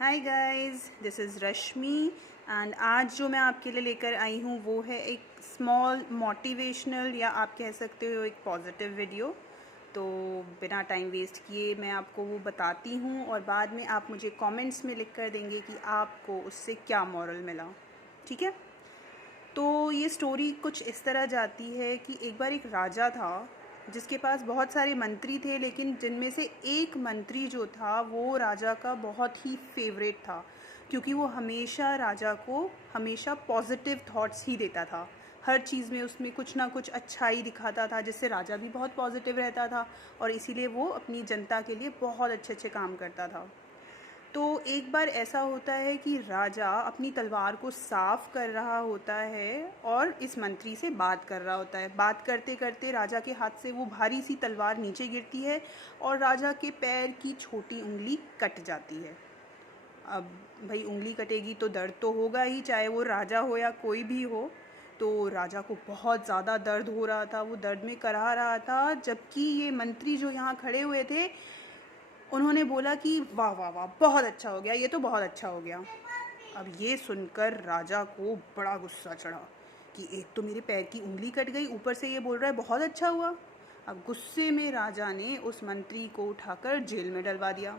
Hi guys, this is Rashmi and आज जो मैं आपके लिए लेकर आई हूँ वो है एक स्मॉल मोटिवेशनल या आप कह सकते हो एक पॉजिटिव वीडियो। तो बिना टाइम वेस्ट किए मैं आपको वो बताती हूँ और बाद में आप मुझे कमेंट्स में लिख कर देंगे कि आपको उससे क्या मॉरल मिला। ठीक है। तो ये स्टोरी कुछ इस तरह जाती है कि एक बार एक राजा था जिसके पास बहुत सारे मंत्री थे, लेकिन जिनमें से एक मंत्री जो था वो राजा का बहुत ही फेवरेट था, क्योंकि वो हमेशा राजा को हमेशा पॉजिटिव थॉट्स ही देता था। हर चीज़ में उसमें कुछ ना कुछ अच्छाई दिखाता था, जिससे राजा भी बहुत पॉजिटिव रहता था और इसीलिए वो अपनी जनता के लिए बहुत अच्छे अच्छे काम करता था। तो एक बार ऐसा होता है कि राजा अपनी तलवार को साफ कर रहा होता है और इस मंत्री से बात कर रहा होता है। बात करते करते राजा के हाथ से वो भारी सी तलवार नीचे गिरती है और राजा के पैर की छोटी उंगली कट जाती है। अब भाई उंगली कटेगी तो दर्द तो होगा ही, चाहे वो राजा हो या कोई भी हो। तो राजा को बहुत ज़्यादा दर्द हो रहा था, वो दर्द में कराह रहा था, जबकि ये मंत्री जो यहाँ खड़े हुए थे उन्होंने बोला कि वाह वाह वाह, बहुत अच्छा हो गया, ये तो बहुत अच्छा हो गया। अब ये सुनकर राजा को बड़ा गुस्सा चढ़ा कि एक तो मेरे पैर की उंगली कट गई, ऊपर से ये बोल रहा है बहुत अच्छा हुआ। अब गुस्से में राजा ने उस मंत्री को उठाकर जेल में डलवा दिया।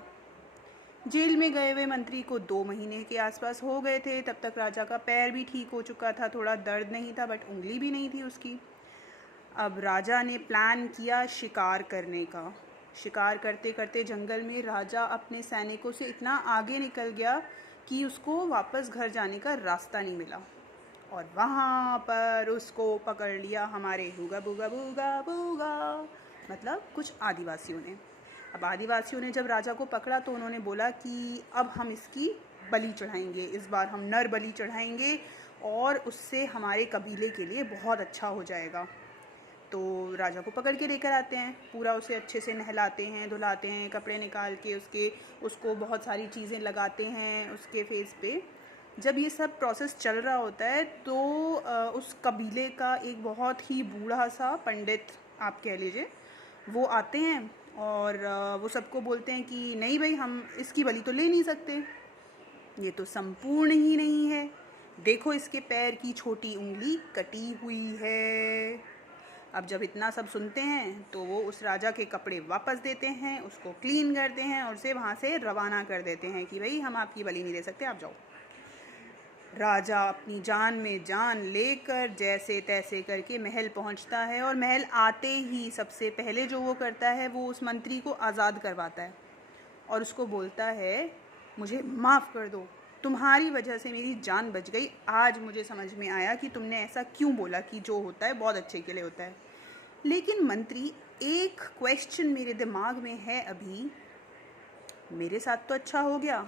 जेल में गए हुए मंत्री को 2 महीने के आसपास हो गए थे। तब तक राजा का पैर भी ठीक हो चुका था, थोड़ा दर्द नहीं था बट उंगली भी नहीं थी उसकी। अब राजा ने प्लान किया शिकार करने का। शिकार करते करते जंगल में राजा अपने सैनिकों से इतना आगे निकल गया कि उसको वापस घर जाने का रास्ता नहीं मिला। और वहाँ पर उसको पकड़ लिया हमारे हुगा बुगा बुगा बुगा, मतलब कुछ आदिवासियों ने। अब आदिवासियों ने जब राजा को पकड़ा तो उन्होंने बोला कि अब हम इसकी बलि चढ़ाएंगे, इस बार हम नर बलि चढ़ाएंगे और उससे हमारे कबीले के लिए बहुत अच्छा हो जाएगा। तो राजा को पकड़ के लेकर आते हैं, पूरा उसे अच्छे से नहलाते हैं, धुलाते हैं, कपड़े निकाल के उसको बहुत सारी चीज़ें लगाते हैं उसके फेस पे। जब ये सब प्रोसेस चल रहा होता है तो उस कबीले का एक बहुत ही बूढ़ा सा पंडित आप कह लीजिए, वो आते हैं और वो सबको बोलते हैं कि नहीं भाई, हम इसकी बलि तो ले नहीं सकते, ये तो संपूर्ण ही नहीं है, देखो इसके पैर की छोटी उंगली कटी हुई है। अब जब इतना सब सुनते हैं तो वो उस राजा के कपड़े वापस देते हैं, उसको क्लीन करते हैं और उसे वहाँ से रवाना कर देते हैं कि भाई हम आपकी बलि नहीं दे सकते, आप जाओ। राजा अपनी जान में जान लेकर जैसे तैसे करके महल पहुँचता है और महल आते ही सबसे पहले जो वो करता है वो उस मंत्री को आज़ाद करवाता है और उसको बोलता है मुझे माफ़ कर दो, तुम्हारी वजह से मेरी जान बच गई। आज मुझे समझ में आया कि तुमने ऐसा क्यों बोला कि जो होता है बहुत अच्छे के लिए होता है। लेकिन मंत्री, एक क्वेश्चन मेरे दिमाग में है अभी, मेरे साथ तो अच्छा हो गया,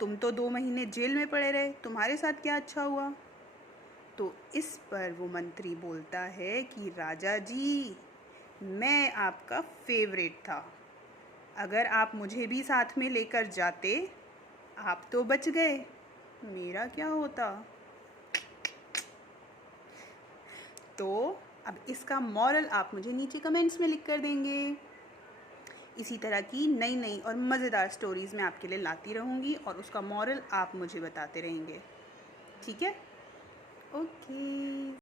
तुम तो 2 महीने जेल में पड़े रहे, तुम्हारे साथ क्या अच्छा हुआ? तो इस पर वो मंत्री बोलता है कि राजा जी, मैं आपका फेवरेट था, अगर आप मुझे भी साथ में लेकर जाते आप तो बच गए, मेरा क्या होता? तो अब इसका मॉरल आप मुझे नीचे कमेंट्स में लिख कर देंगे। इसी तरह की नई नई और मज़ेदार स्टोरीज़ मैं आपके लिए लाती रहूँगी और उसका मॉरल आप मुझे बताते रहेंगे। ठीक है? ओके।